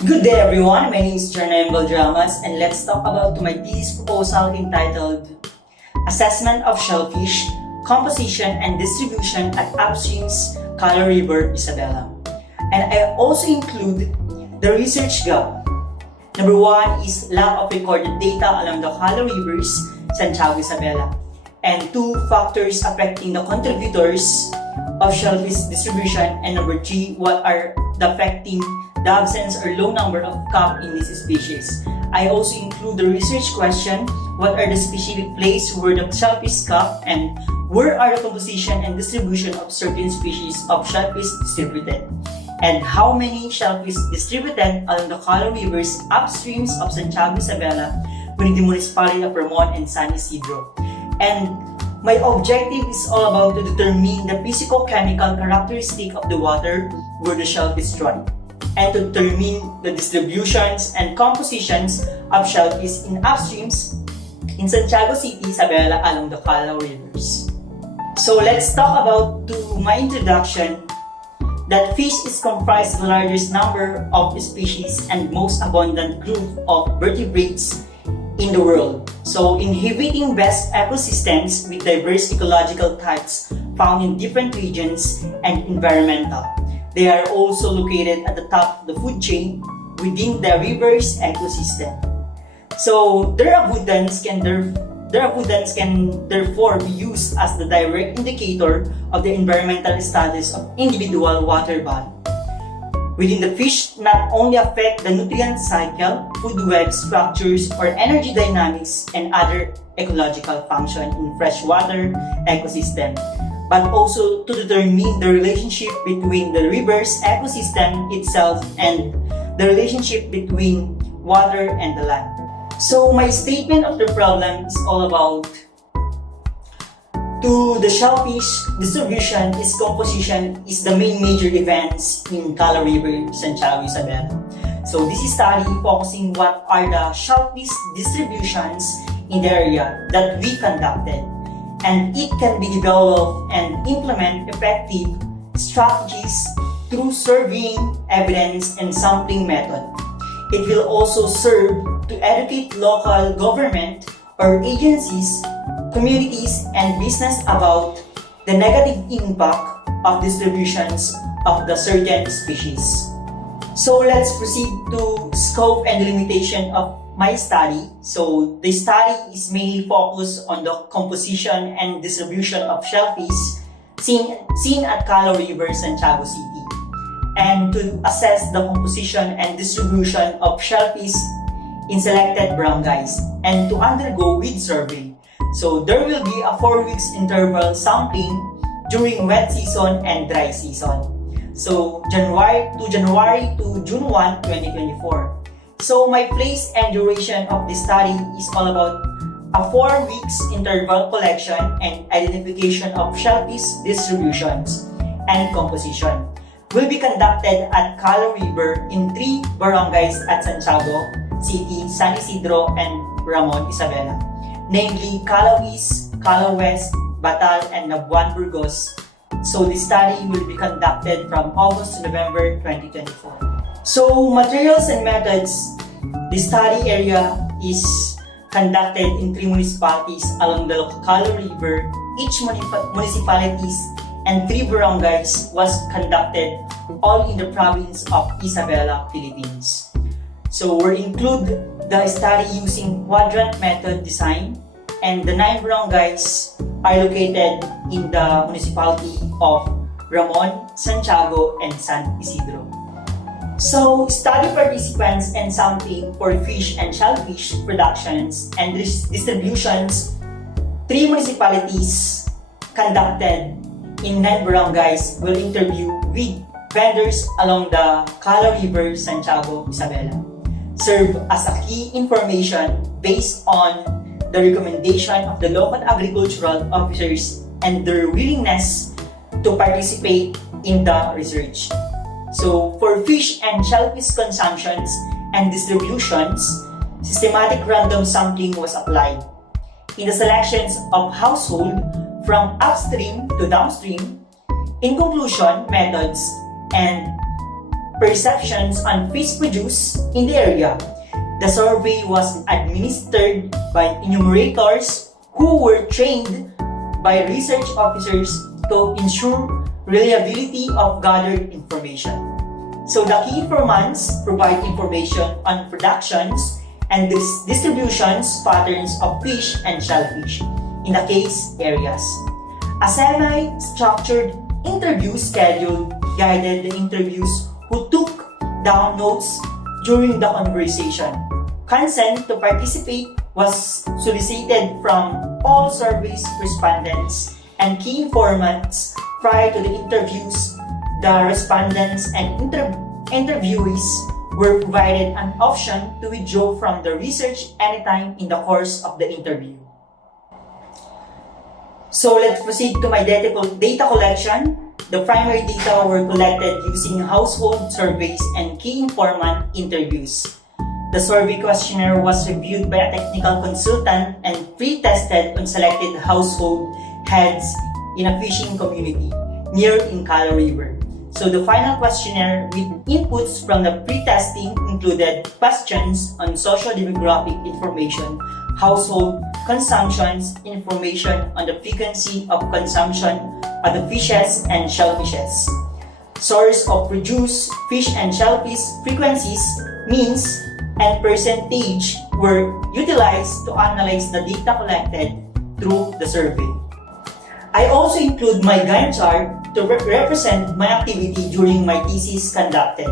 Good day everyone, my name is Jernaim Valdramas and let's talk about my thesis proposal entitled Assessment of Shellfish, Composition and Distribution at Upstream's Cala River, Isabela. And I also include the research gap. Number one is lack of recorded data along the Cala Rivers, Santiago, Isabela. And two, factors affecting the contributors of shellfish distribution. And number three, what are the affecting the absence or low number of carp in this species. I also include the research question, what are the specific places where the shellfish carp and where are the composition and distribution of certain species of shellfish distributed, and how many shellfish distributed along the Cala Rivers upstreams of Santiago, Isabela within the municipality of Ramon and San Isidro. And my objective is all about to determine the physicochemical characteristic of the water where the shellfish thrive, and to determine the distributions and compositions of shellfish in upstreams in Santiago City, Isabela along the Cala Rivers. So let's talk about my introduction that fish is comprised of the largest number of species and most abundant group of vertebrates in the world. So inhabiting vast ecosystems with diverse ecological types found in different regions and environmental. They are also located at the top of the food chain within the river's ecosystem. So their abundance can therefore be used as the direct indicator of the environmental status of individual water body. Within the fish not only affect the nutrient cycle, food web structures, or energy dynamics and other ecological function in freshwater ecosystem, but also to determine the relationship between the river's ecosystem itself and the relationship between water and the land. So my statement of the problem is all about the shellfish distribution is composition is the main major events in Cala River, Santiago, Isabela. So this is study focusing what are the shellfish distributions in the area that we conducted, and it can be developed and implement effective strategies through surveying, evidence, and sampling method. It will also serve to educate local government or agencies, communities, and business about the negative impact of distributions of the certain species. So let's proceed to scope and limitation of my study. So the study is mainly focused on the composition and distribution of shellfish seen at Cala River, Santiago City, and to assess the composition and distribution of shellfish in selected barangays, and to undergo weed survey. So there will be a 4 weeks interval sampling during wet season and dry season. So January to June 1, 2024. So my place and duration of this study is all about a 4 weeks interval collection and identification of shellfish distributions and composition will be conducted at Cala River in 3 barangays at Santiago City, San Isidro, and Ramon, Isabela, namely Cala East, Cala West, Batal, and Labuan, Burgos. So the study will be conducted from August to November 2024. So materials and methods, the study area is conducted in 3 municipalities along the Cala River. Each municipalities and 3 barangays was conducted all in the province of Isabela, Philippines. So we include the study using quadrant method design, and the 9 barangays are located in the municipality of Ramon, Santiago, and San Isidro. So study participants and sampling for fish and shellfish productions and distributions, 3 municipalities conducted in 9 barangays will interview with vendors along the Cala River, Santiago, Isabela. Serve as a key information based on the recommendation of the local agricultural officers and their willingness to participate in the research. So for fish and shellfish consumptions and distributions, systematic random sampling was applied in the selections of household from upstream to downstream. In conclusion, methods and perceptions on fish produce in the area. The survey was administered by enumerators who were trained by research officers to ensure reliability of gathered information. So the key informants provide information on productions and distributions patterns of fish and shellfish in the case areas. A semi-structured interview schedule guided the interviews who took down notes during the conversation. Consent to participate was solicited from all survey respondents and key informants prior to the interviews. The respondents and interviewees were provided an option to withdraw from the research anytime in the course of the interview. So let's proceed to my data collection. The primary data were collected using household surveys and key informant interviews. The survey questionnaire was reviewed by a technical consultant and pre-tested on selected household heads in a fishing community near Incala River. So the final questionnaire with inputs from the pre-testing included questions on socio-demographic information, household consumptions, information on the frequency of consumption of the fishes and shellfishes, source of produce, fish and shellfish frequencies, means, and percentage were utilized to analyze the data collected through the survey. I also include my Gantt chart to represent my activity during my thesis conducted.